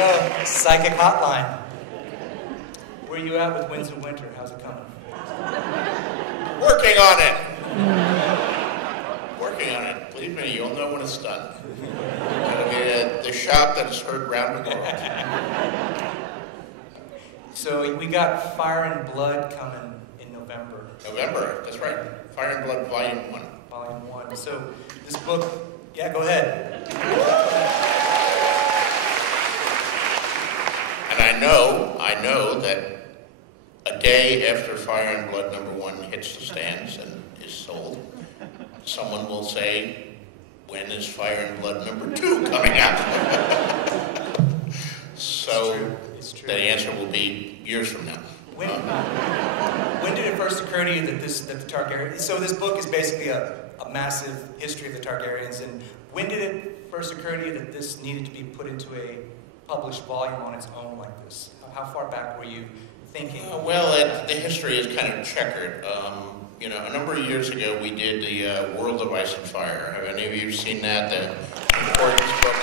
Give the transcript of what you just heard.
go. Psychic hotline. Where you at with Winds of Winter? How's it coming? Working on it. Working on it. Believe me, you'll know when it's done. It'll be the shout that is heard round the world. So we got Fire and Blood coming in November. November, that's right. Fire and Blood, Volume 1. Volume 1. So this book, yeah, go ahead. And I know that a day after Fire and Blood number 1 hits the stands and is sold, someone will say, when is Fire and Blood number 2 coming out? So it's true. the answer will be years from now. When did it first occur to you that the Targaryens? So this book is basically a massive history of the Targaryens, and when did it first occur to you that this needed to be put into a published volume on its own like this? How far back were you thinking? The history is kind of checkered. A number of years ago we did the World of Ice and Fire. Have any of you seen that? The importance book.